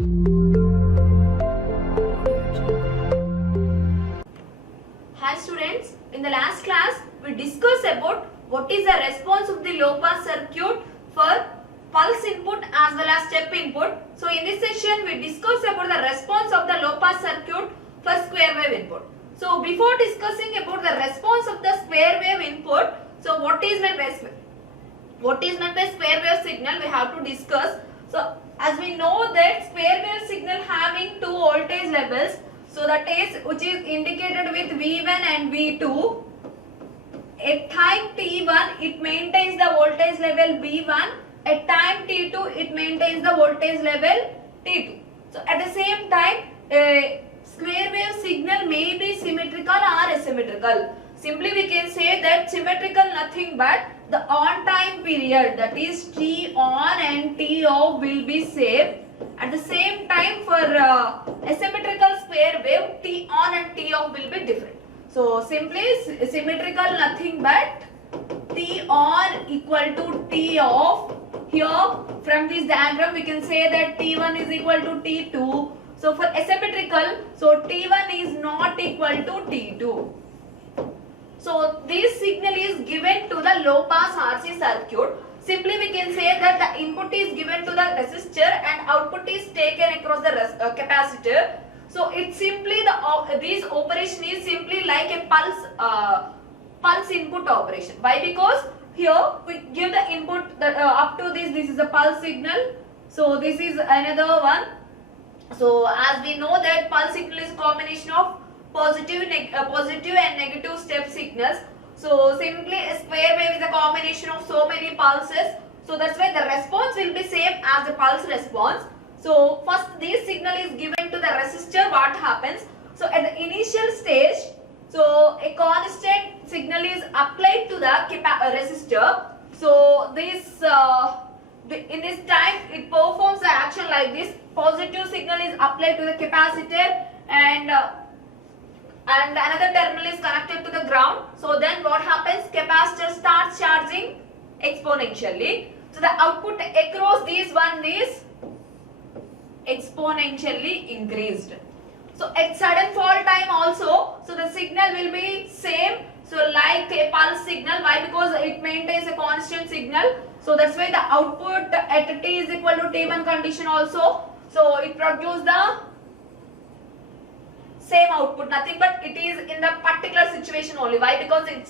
Hi students, in the last class we discussed about what is the response of the low pass circuit for pulse input as well as step input. So in this session we discussed about the response of the low pass circuit for square wave input. So before discussing about the response of the square wave input, so what is meant by square wave signal we have to discuss. So as we know that square wave signal having two voltage levels, so that is which is indicated with V1 and V2. At time T1 it maintains the voltage level V1, at time T2 it maintains the voltage level T2. So at the same time square wave signal may be symmetrical or asymmetrical. Simply we can say that symmetrical nothing but the on time period, that is T on and T off, will be same. At the same time for asymmetrical square wave, T on and T off will be different. So simply symmetrical nothing but T on equal to T off. Here from this diagram we can say that T1 is equal to T2. So for asymmetrical, so T1 is not equal to T2. So this signal is given to the low pass RC circuit. Simply we can say that the input is given to the resistor and output is taken across the capacitor. So it's simply this operation is simply like a pulse input operation. Why? Because here we give the input up to this is a pulse signal. So this is another one. So as we know that pulse signal is a combination of positive and negative step signals. So simply a square wave is a combination of so many pulses. So that's why the response will be same as the pulse response. So first this signal is given to the resistor. What happens? So at the initial stage, so a constant signal is applied to the resistor. So this in this time it performs the action like this. Positive signal is applied to the capacitor and another terminal is connected to the ground. So then what happens? Capacitor starts charging exponentially. So the output across these one is exponentially increased. So at sudden fall time also, so the signal will be same. So like a pulse signal. Why? Because it maintains a constant signal. So that's why the output at T is equal to T1 condition also. So it produces the same output, nothing but it is in the particular situation only. Why? Because it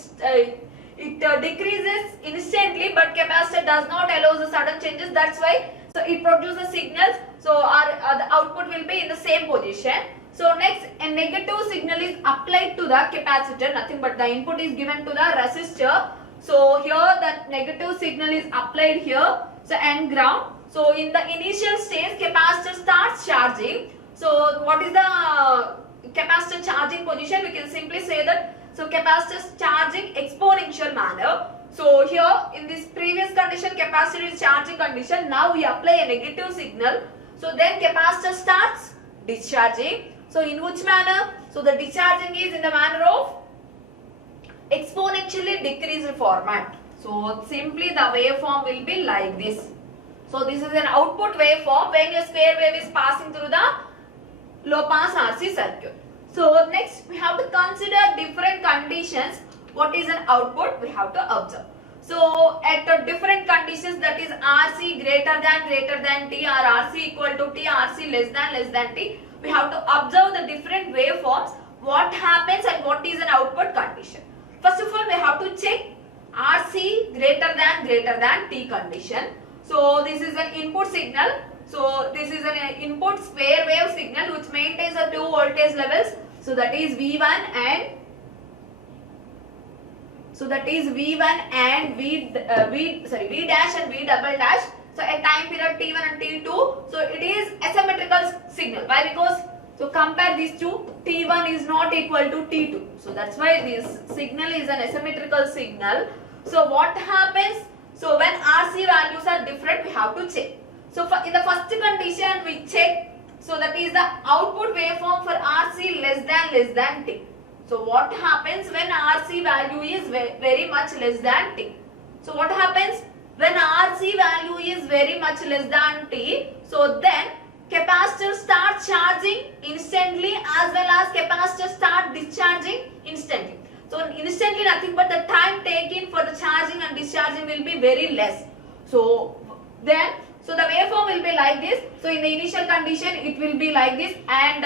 decreases instantly, but capacitor does not allow the sudden changes. That's why. So it produces signals. So the output will be in the same position. So next, a negative signal is applied to the capacitor. Nothing but the input is given to the resistor. So here the negative signal is applied here. So and ground. So in the initial stage, capacitor starts charging. So what is the capacitor charging position? We can simply say that so capacitor is charging exponential manner. So here in this previous condition capacitor is charging condition. Now we apply a negative signal. So then capacitor starts discharging. So in which manner? So the discharging is in the manner of exponentially decreased format. So simply the waveform will be like this. So this is an output waveform when a square wave is passing through the low pass RC circuit. So next we have to consider different conditions. What is an output? We have to observe. So at different conditions, that is RC greater than T or RC equal to T, RC less than T, we have to observe the different waveforms, what happens and what is an output condition. First of all, we have to check RC greater than T condition. So this is an input signal. So this is an input square wave signal which maintains the two voltage levels. So that is V1 and V dash and V double dash. So at time period T1 and T2, so it is asymmetrical signal. Why? Because so compare these two, T1 is not equal to T2. So that's why this signal is an asymmetrical signal. So what happens? So when RC values are different, we have to check. So in the first condition we check, so that is the output waveform for RC less than T. So what happens when RC value is very much less than T? So what happens when RC value is very much less than T? So then capacitor start charging instantly as well as capacitor start discharging instantly. So instantly nothing but the time taken for the charging and discharging will be very less. So then, so the waveform will be like this. So in the initial condition it will be like this, and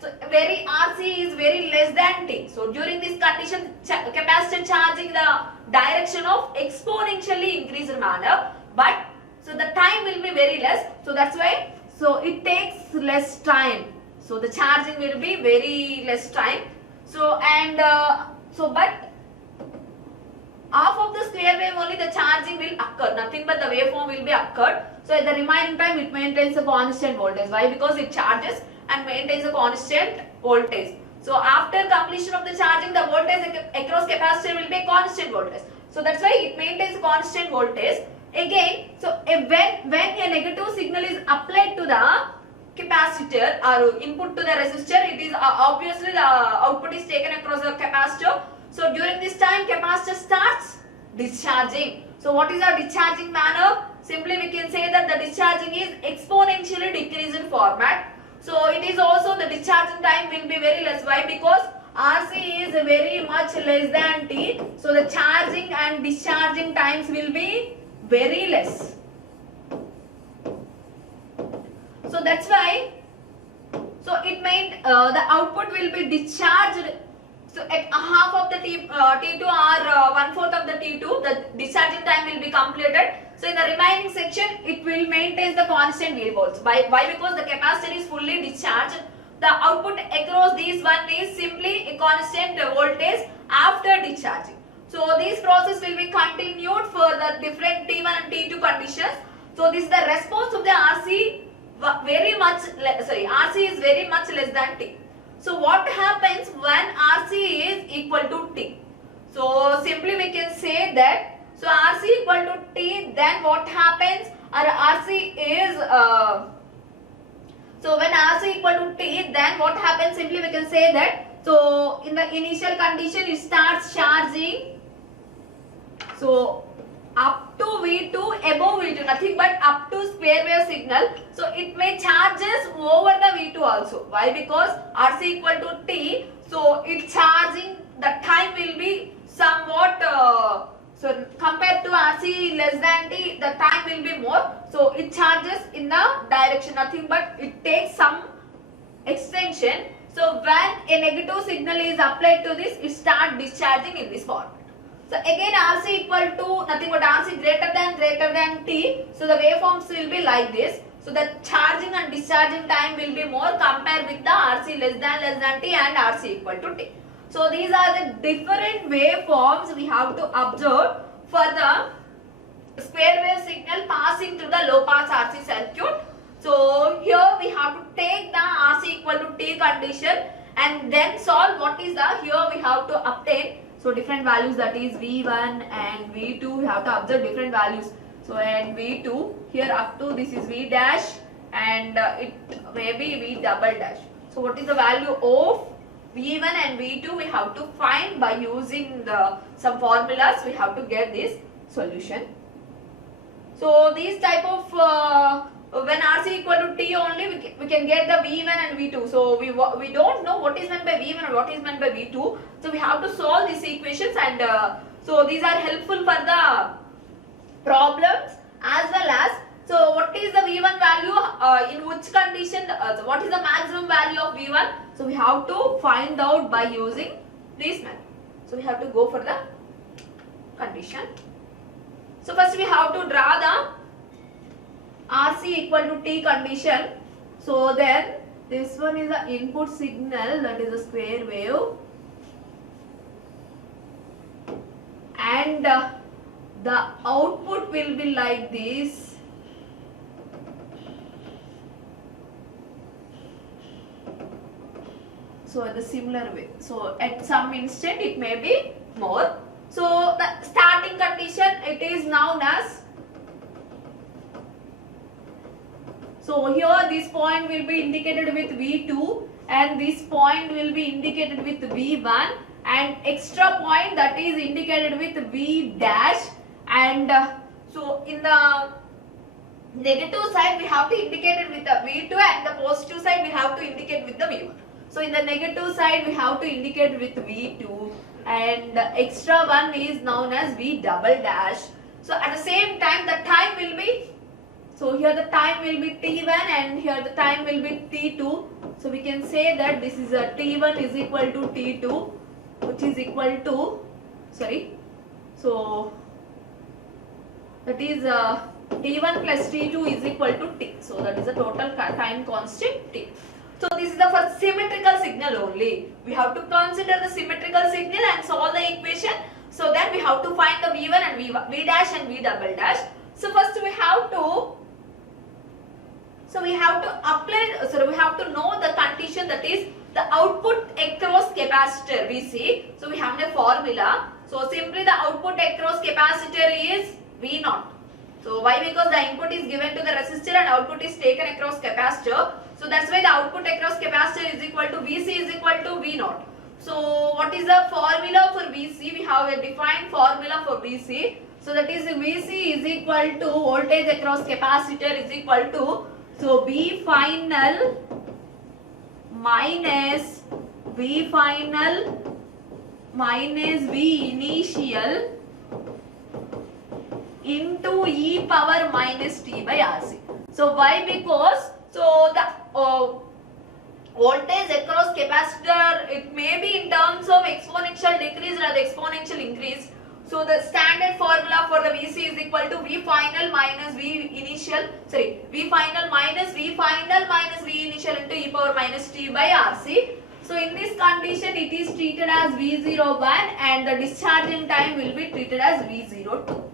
so very RC is very less than T. So during this condition capacitor charging the direction of exponentially increased manner, but so the time will be very less. So that's why, so it takes less time. So the charging will be very less time. So and but half of the square wave only the charging will occur, nothing but the waveform will be occurred. So at the remaining time it maintains a constant voltage. Why? Because it charges and maintains a constant voltage. So after completion of the charging, the voltage across capacitor will be a constant voltage. So that's why it maintains a constant voltage. Again, so when a negative signal is applied to the capacitor or input to the resistor, it is obviously the output is taken across the capacitor. So during this time capacitor starts discharging. So what is our discharging manner? Simply we can say that the discharging is exponentially decreased format. So it is also the discharging time will be very less. Why? Because RC is very much less than T. So the charging and discharging times will be very less. So that's why, so it meant the output will be discharged. So at half of the T2 or 1/4 of the T2, the discharging time will be completed. So in the remaining section, it will maintain the constant V-volts. Why? Because the capacitor is fully discharged. The output across these one is simply a constant voltage after discharging. So this process will be continued for the different T1 and T2 conditions. So this is the response of the RC RC is very much less than T. So what happens when RC is equal to T? So simply we can say that, so RC equal to T, then what happens? Our RC is so when RC equal to T, then what happens? Simply we can say that, so in the initial condition it starts charging. So up to V2, above V2, nothing but up to square wave signal. So it may charges over the V2 also. Why? Because RC equal to T, so it charging, the time will be somewhat, so compared to RC less than T, the time will be more. So it charges in the direction, nothing but it takes some extension. So when a negative signal is applied to this, it starts discharging in this form. So again RC equal to nothing but RC greater than T. So the waveforms will be like this. So the charging and discharging time will be more compared with the RC less than T and RC equal to T. So these are the different waveforms we have to observe for the square wave signal passing through the low pass RC circuit. So here we have to take the RC equal to T condition and then solve what is the, here we have to obtain, so different values, that is V1 and V2, we have to observe different values. So and V2, here up to this is V dash and it may be V double dash. So what is the value of V1 and V2 we have to find by using some formulas, we have to get this solution. So these type of when RC equal to T only we can get the V1 and V2. So we don't know what is meant by V1 and what is meant by V2. So we have to solve these equations, and so these are helpful for the problems as well as, so what is the V1 value in which condition, what is the maximum value of V1. So we have to find out by using this method. So we have to go for the condition. So first we have to draw the RC equal to T condition. So then this one is the input signal, that is a square wave, and the output will be like this. So the similar way. So at some instant it may be more. So the starting condition, it is known as, so here this point will be indicated with V2 and this point will be indicated with V1 and extra point that is indicated with V dash, and so in the negative side we have to indicate it with the V2 and the positive side we have to indicate with the V1. So in the negative side we have to indicate with V2 and the extra one is known as V double dash. So at the same time the time will be, so here the time will be T1 and here the time will be T2. So we can say that this is a T1 is equal to T2 which is equal to, so that is T1 plus T2 is equal to T. So that is the total time constant T. So this is the for symmetrical signal only. We have to consider the symmetrical signal and solve the equation. So then we have to find the V1 and V dash and V double dash. So first we have to apply, we have to know the condition, that is the output across capacitor VC. So we have a formula. So simply the output across capacitor is V0. So why? Because the input is given to the resistor and output is taken across capacitor. So that's why the output across capacitor is equal to VC is equal to V0. So what is the formula for VC? We have a defined formula for VC. So that is VC is equal to voltage across capacitor is equal to, so V final minus V final minus V initial into e power minus t by RC. So why? Because so the voltage across capacitor, it may be in terms of exponential decrease or the exponential increase. So the standard formula for the VC is equal to V final minus V initial, V final minus V initial into e power minus t by RC. So in this condition it is treated as V01 and the discharging time will be treated as V02.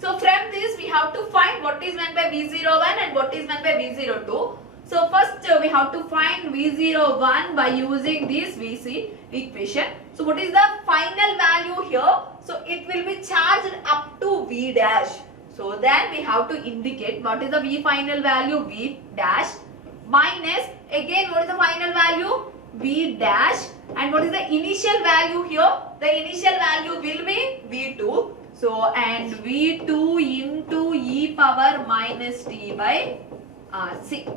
So from this we have to find what is meant by V01 and what is meant by V02. So first we have to find V01 by using this VC equation. So what is the final value here? So it will be charged up to V dash. So then we have to indicate what is the V final value, V dash, minus again what is the final value, V dash, and what is the initial value here? The initial value will be V2. So and V2 into e power minus t by RC.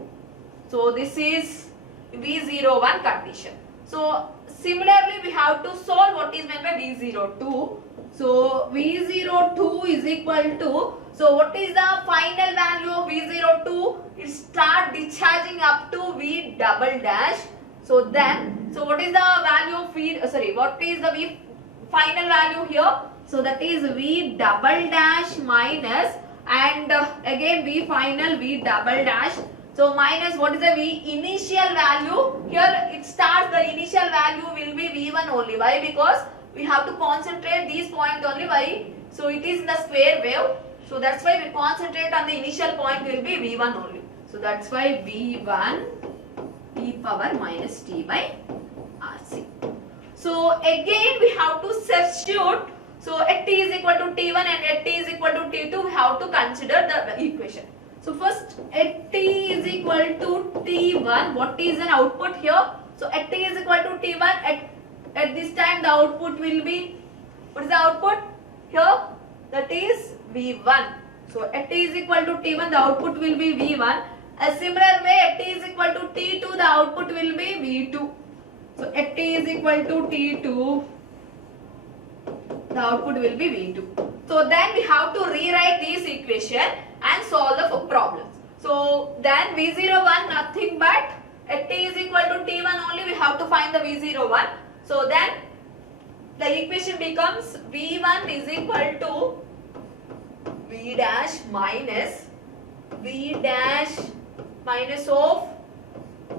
So this is V01 condition. So similarly we have to solve what is meant by V02. So V02 is equal to, so what is the final value of V02? It start discharging up to V double dash. So then, so what is the value of what is the V final value here? So that is V double dash minus and again V final V double dash. So minus what is the V initial value? Here it starts, the initial value will be V1 only. Why? Because we have to concentrate these points only. Why? So it is in the square wave. So that's why we concentrate on the initial point will be V1 only. So that's why V1 e power minus t by RC. So again we have to substitute. So at t is equal to T1 and at t is equal to T2 we have to consider the equation. So first at t is equal to T1, what is an output here? So at t is equal to T1, at this time the output will be, what is the output here? That is V1. So at t is equal to T1 the output will be V1. A similar way at t is equal to T2 the output will be V2. So at t is equal to T2 the output will be V2. So then we have to rewrite this equation and solve the problems. So then V01 nothing but at t is equal to T1 only, we have to find the V01. So then the equation becomes V1 is equal to V dash minus V dash minus of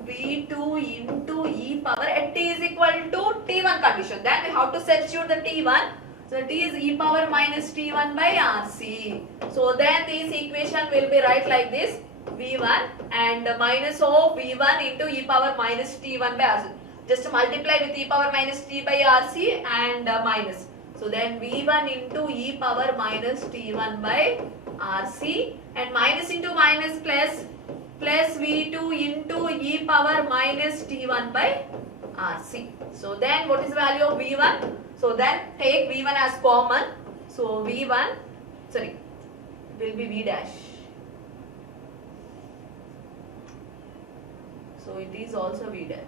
V2 into e power at t is equal to T1 condition. Then we have to substitute the T1. So t is e power minus T1 by RC. So then this equation will be right like this, V1 and minus of V1 into e power minus T1 by RC. Just multiply with e power minus t by RC and minus. So then V1 into e power minus T1 by RC and minus into minus plus V2 into e power minus T1 by RC. So then what is the value of V1? So then take V1 as common. So V1, will be V dash. So it is also V dash.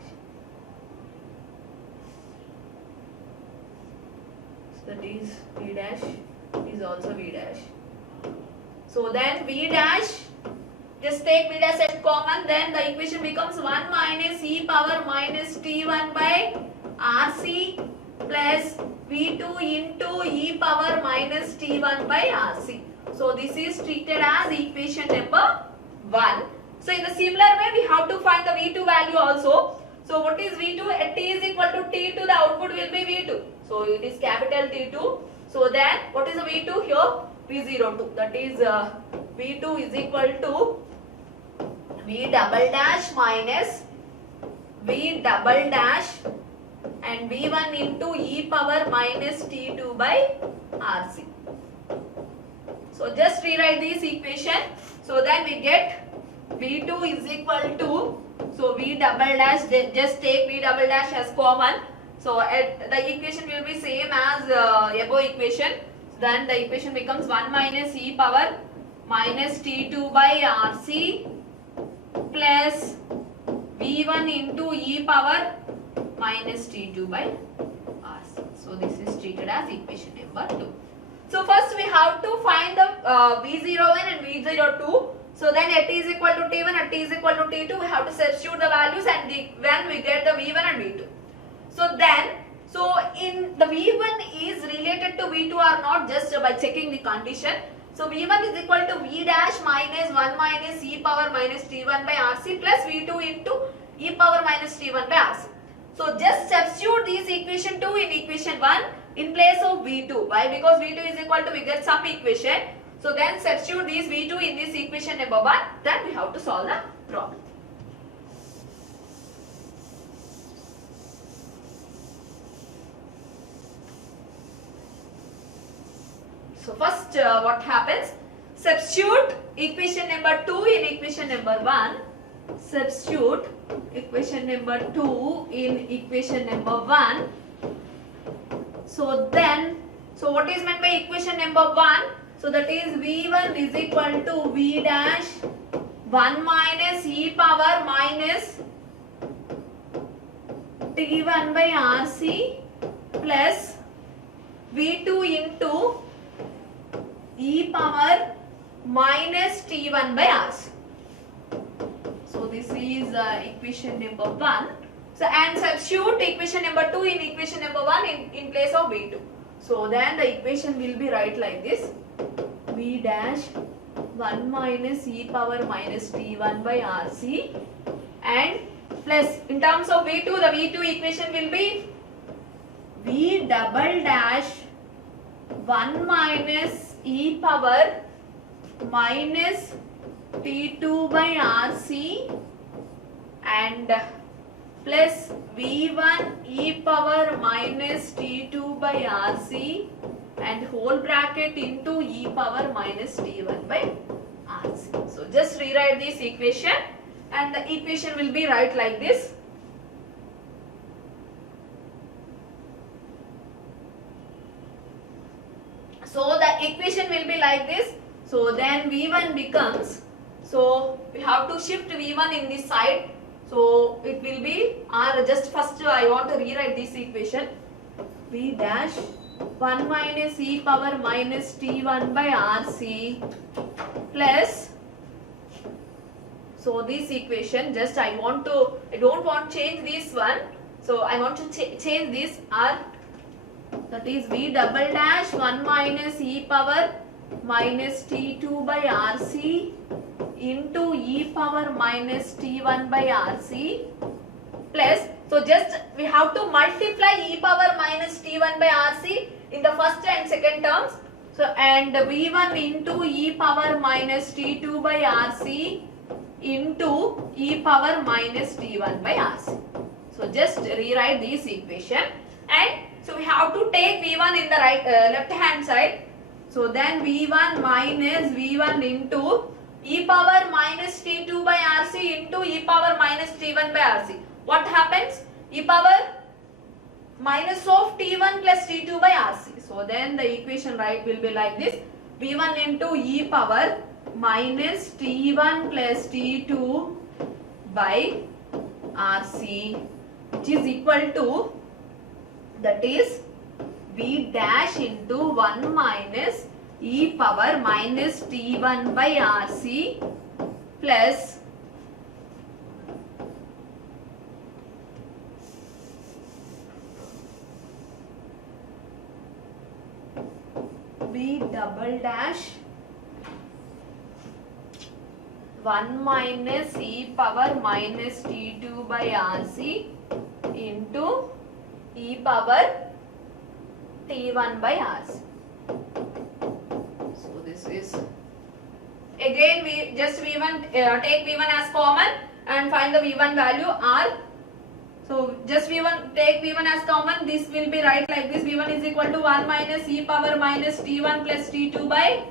So that is V dash is also V dash. So then V dash, just take V dash as common, then the equation becomes 1 minus e power minus t1 by RC plus V2 into e power minus t1 by RC. So this is treated as equation number 1. So in the similar way we have to find the V2 value also. So what is V2? At t is equal to T2, the output will be V2. So it is capital T2. So then what is the V2 here? V02. That is V2 is equal to V double dash minus V double dash and V1 into e power minus T2 by RC. So just rewrite this equation. So then we get V2 is equal to, so V double dash, just take V double dash as common. So the equation will be same as above equation. Then the equation becomes 1 minus e power minus T2 by RC plus V1 into e power minus T2 by RC. So this is treated as equation number 2. So first we have to find the V01 and V02. So then at t is equal to T1, at t is equal to T2, we have to substitute the values and when we get the V1 and V2. So in the V1 is related to V2 or not, just by checking the condition. So V1 is equal to V dash minus 1 minus e power minus T1 by RC plus V2 into e power minus T1 by RC. So just substitute these equation 2 in equation 1 in place of V2. Why? Because V2 is equal to, we get some equation. So then substitute these V2 in this equation number 1. Then we have to solve the problem. So first what happens? Substitute equation number 2 in equation number 1. Substitute equation number 2 in equation number 1. So then, so what is meant by equation number 1? So that is V1 is equal to V dash 1 minus e power minus T1 by RC plus V2 into e power minus T1 by RC. So this is equation number 1. So and substitute equation number 2 in equation number 1 in place of V2. So then the equation will be right like this. V dash 1 minus e power minus T1 by RC and plus in terms of V2, the V2 equation will be V double dash 1 minus e power minus T2 by RC and plus V1 e power minus T2 by RC and whole bracket into e power minus T1 by RC. So just rewrite this equation and the equation will be right like this. So the equation will be like this. So then V1 becomes, so we have to shift V1 in this side. So it will be, or just first I want to rewrite this equation. V dash 1 minus e power minus T1 by RC plus, so this equation just I don't want to change this one. So I want to change this R, that is V double dash 1 minus e power minus T2 by RC into e power minus T1 by RC plus, so just we have to multiply e power minus T1 by RC in the first and second terms. So and V1 into e power minus T2 by RC into e power minus T1 by RC. So just rewrite this equation and so we have to take V1 in the right left hand side. So then V1 minus V1 into e power minus T2 by RC into e power minus T1 by RC. What happens? E power minus of T1 plus T2 by RC. So then the equation right will be like this. V1 into e power minus T1 plus T2 by RC, which is equal to, that is V dash into 1 minus e power minus T1 by RC plus V double dash 1 minus e power minus T2 by RC into e power T1 by RC. So this is, again we just V1, take V1 as common and find the V1 value R. So just V1, take V1 as common, this will be right like this. V1 is equal to 1 minus e power minus T1 plus T2 by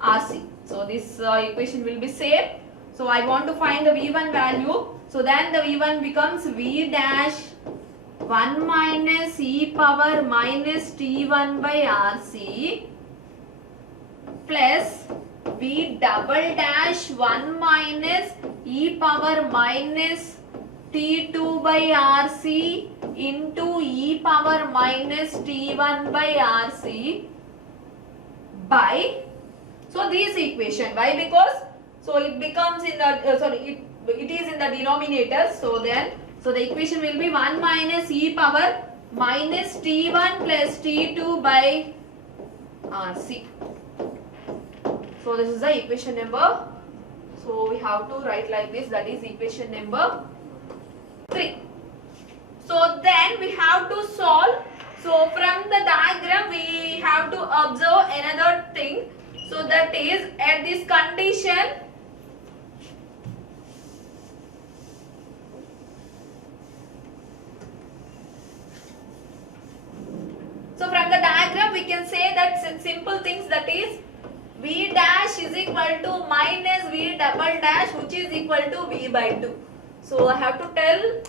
RC. So this equation will be same. So I want to find the V1 value. So then the V1 becomes V dash 1 minus e power minus T1 by RC plus V double dash 1 minus e power minus T2 by RC into e power minus T1 by RC by, so this equation, why? Because so it becomes in the it is in the denominator, so then so the equation will be 1 minus e power minus T1 plus T2 by RC. So this is the equation number, so we have to write like this, that is equation number 3. So then we have to solve. So from the diagram we have to observe another thing. So that is, at this condition, so from the diagram we can say that simple things, that is V dash is equal to minus V double dash, which is equal to V by 2. So I have to tell,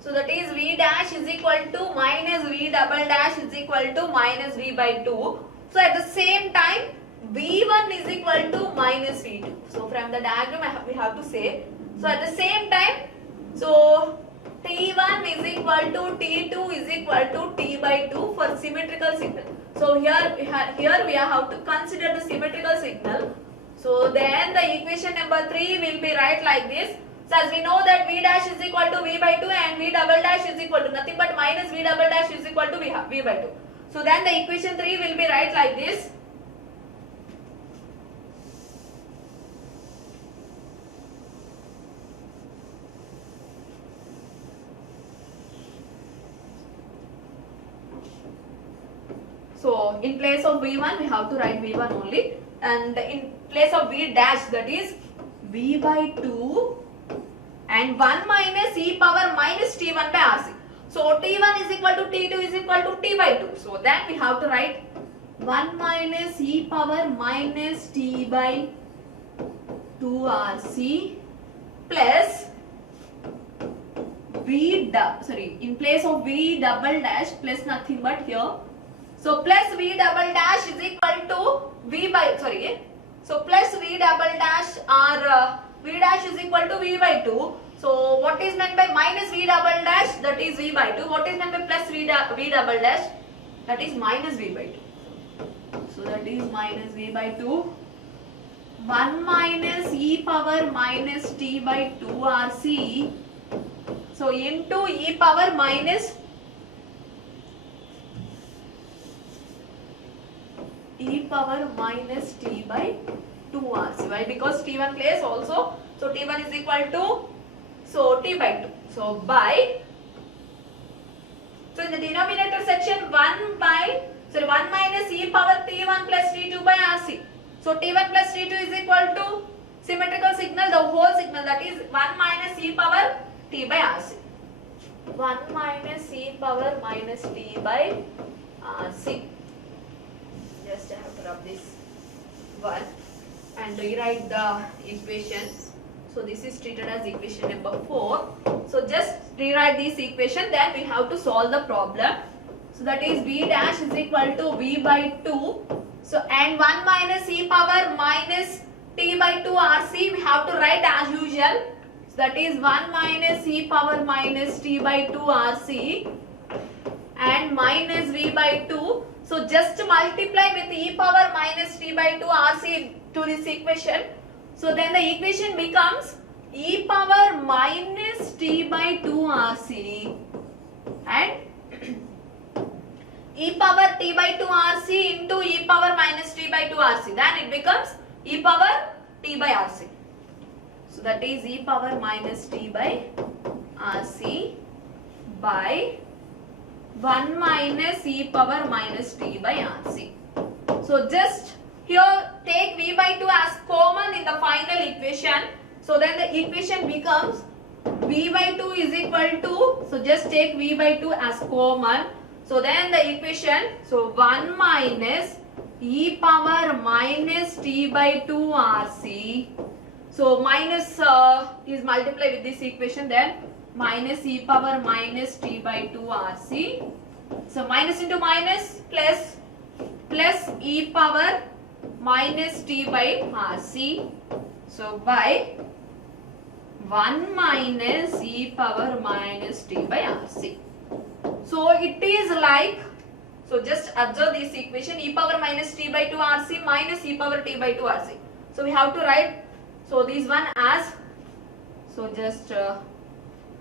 so that is V dash is equal to minus V double dash is equal to minus V by 2. So at the same time V1 is equal to minus V2. So from the diagram we have to say, so at the same time, so T1 is equal to T2 is equal to T by 2 for symmetrical signal. So here we have to consider the symmetrical signal. So then the equation number 3 will be right like this. So as we know that V dash is equal to V by 2 and V double dash is equal to nothing but minus V double dash is equal to V by 2. So then the equation 3 will be right like this. So in place of V1 we have to write V1 only, and in place of V dash, that is V by 2 and 1 minus e power minus T1 by RC. So T1 is equal to T2 is equal to T by 2. So then we have to write 1 minus e power minus T by 2 RC plus in place of V double dash plus nothing but here. So plus V double dash is equal to V by, so plus V double dash or V dash is equal to V by 2. So what is meant by minus V double dash? That is V by 2. What is meant by plus V double dash? That is minus V by 2. So that is minus V by 2. 1 minus e power minus T by 2 RC. So into e power minus e power minus T by 2 RC. Why? Because T1 place also. So T1 is equal to, so T by 2. So by, so in the denominator section 1 minus e power T1 plus T2 by RC. So T1 plus T2 is equal to symmetrical signal, the whole signal, that is 1 minus e power T by RC. 1 minus e power minus T by RC. Just I have to rub this one and rewrite the equation. So this is treated as equation number 4. So just rewrite this equation, then we have to solve the problem. So that is V dash is equal to V by 2. So and 1 minus e power minus T by 2 RC we have to write as usual. that is 1 minus e power minus t by 2 RC and minus v by 2. So just multiply with e power minus t by 2 RC to this equation. So then the equation becomes e power minus t by 2 RC and e power t by 2 RC into e power minus t by 2 RC. Then it becomes e power t by RC. So that is e power minus t by RC by 1 minus e power minus t by RC. So just here take v by 2 as common in the final equation. So then the equation becomes v by 2 is equal to, so just take v by 2 as common. So then the equation, so 1 minus e power minus t by 2 RC. So minus is multiplied with this equation, then minus e power minus t by 2 RC. So minus into minus plus e power minus t by RC. So by 1 minus e power minus t by RC. So it is like, so just observe this equation, e power minus t by 2 RC minus e power t by 2 RC. So we have to write, so this one as, so just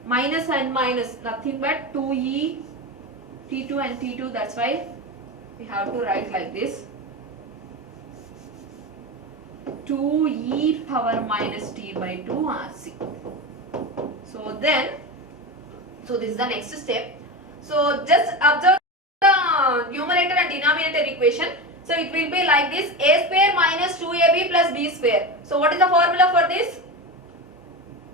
minus and minus, nothing but 2e, t2 and t2, that's why we have to write like this. 2e power minus t by 2 RC. So then, so this is the next step. So just observe the numerator and denominator equation. So it will be like this, a square minus 2ab plus b square. So what is the formula for this?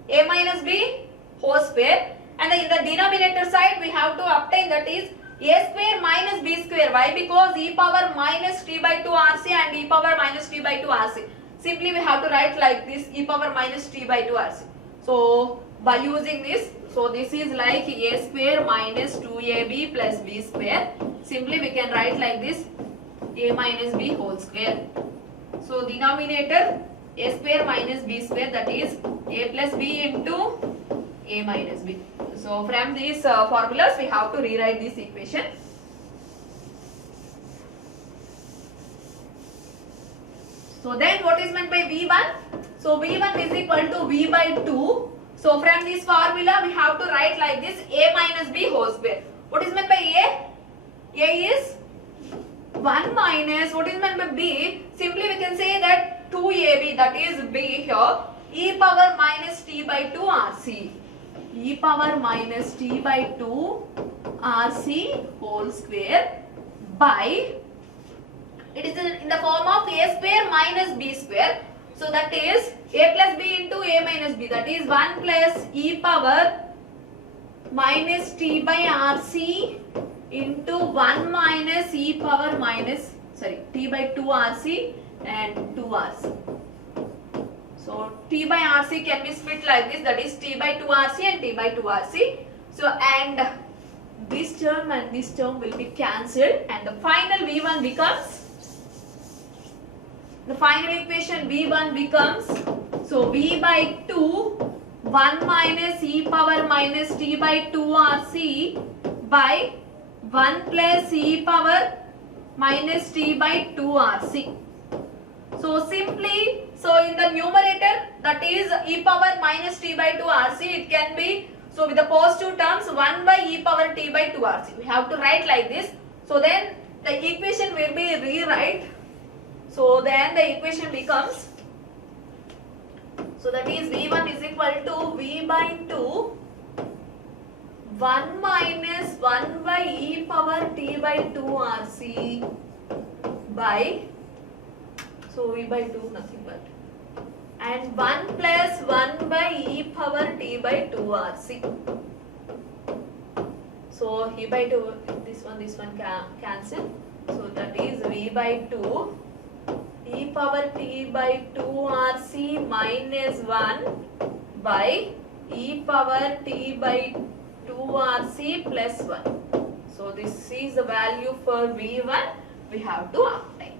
A minus b whole square, and in the denominator side we have to obtain, that is a square minus b square. Why? Because e power minus t by 2 RC and e power minus t by 2 RC. Simply we have to write like this, e power minus t by 2 RC. So by using this, so this is like a square minus 2ab plus b square. Simply we can write like this, a minus b whole square. So denominator a square minus b square, that is a plus b into a minus b. So from these formulas we have to rewrite this equation. So then what is meant by v1? So v1 is equal to v by 2. So from this formula we have to write like this, a minus b whole square. What is meant by a? A is 1 minus, what is meant by b? Simply we can say that 2ab, that is b here, e power minus t by 2 RC. E power minus t by 2 RC whole square by, it is in the form of a square minus b square. So that is a plus b into a minus b, that is 1 plus e power minus t by RC into 1 minus e power minus, t by 2 RC and 2 RC. So t by RC can be split like this, that is t by 2 RC and t by 2 RC. So and this term and this term will be cancelled, and the final v1 becomes, the final equation v1 becomes, so v by 2 1 minus e power minus t by 2 RC by 1 plus e power minus t by 2 RC. So simply, so in the numerator, that is e power minus t by 2 RC, it can be, so with the positive terms 1 by e power t by 2 RC. We have to write like this. So then the equation will be rewrite. So then the equation becomes, so that is v1 is equal to v by 2 1 minus 1 by e power t by 2 RC by, so v by 2 nothing but, and 1 plus 1 by e power t by 2 RC. So e by 2, this one cancel. So that is v by 2 e power t by 2 RC minus 1 by e power t by 2 RC plus 1. So this is the value for v1 we have to obtain.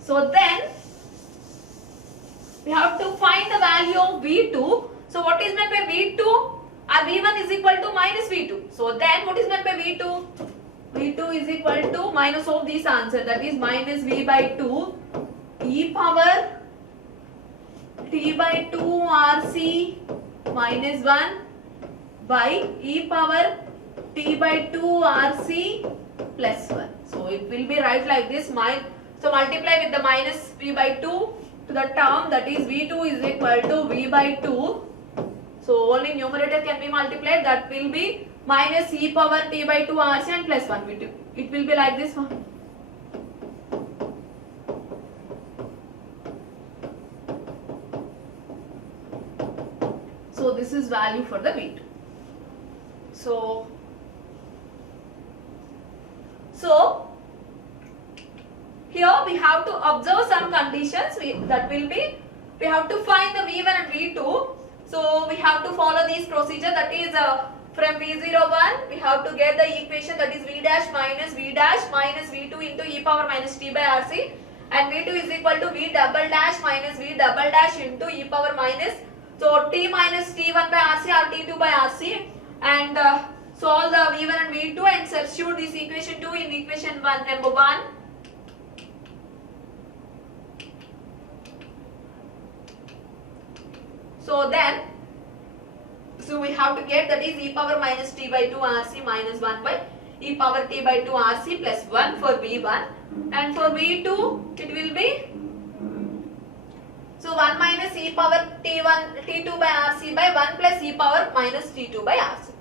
So then we have to find the value of v2. So what is meant by V2? Our V1 is equal to minus V2. So then what is meant by V2? V2 is equal to minus of this answer, that is minus V by 2 e power t by 2 RC minus 1 by e power t by 2 RC plus 1. So it will be right like this. So multiply with the minus V by 2 to the term, that is V2 is equal to V by 2. So only numerator can be multiplied, that will be minus e power t by 2 RC and plus 1 V2. It will be like this one. So this is value for the V2. So here we have to observe some conditions. That will be, we have to find the V1 and V2. So we have to follow this procedure, that is from V01 we have to get the equation, that is V dash minus V2 into e power minus t by RC, and V2 is equal to V double dash minus V double dash into e power minus, so t minus t1 by RC or t2 by RC, and solve the V1 and V2 and substitute this equation 2 in equation 1 number 1. So we have to get, that is e power minus t by 2 RC minus 1 by e power t by 2 RC plus 1 for V1, and for V2 it will be, so 1 minus e power t2 by RC by 1 plus e power minus t2 by RC.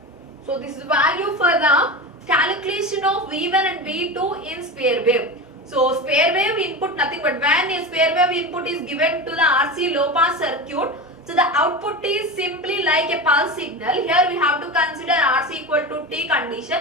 So this is value for the calculation of V1 and V2 in sphere wave. So sphere wave input nothing but when a sphere wave input is given to the RC low pass circuit, so the output is simply like a pulse signal. Here we have to consider RC equal to T condition.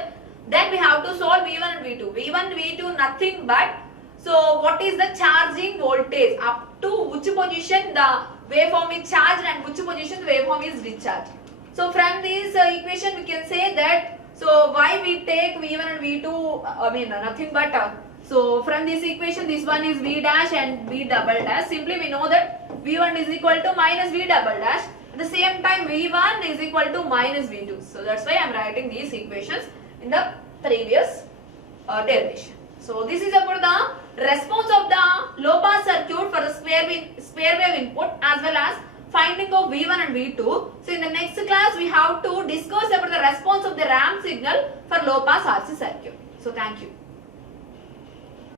Then we have to solve V1 and V2. V1, V2 nothing but, so what is the charging voltage, up to which position the waveform is charged and which position the waveform is discharged. So from this equation we can say that, so why we take V1 and V2, nothing but, so from this equation this one is V dash and V double dash. Simply we know that V1 is equal to minus V double dash. At the same time V1 is equal to minus V2. So that's why I am writing these equations in the previous derivation. So this is about the response of the low pass circuit for the sphere wave input as well as finding of V1 and V2. So in the next class we have to discuss about the response of the ramp signal for low pass RC circuit. So thank you.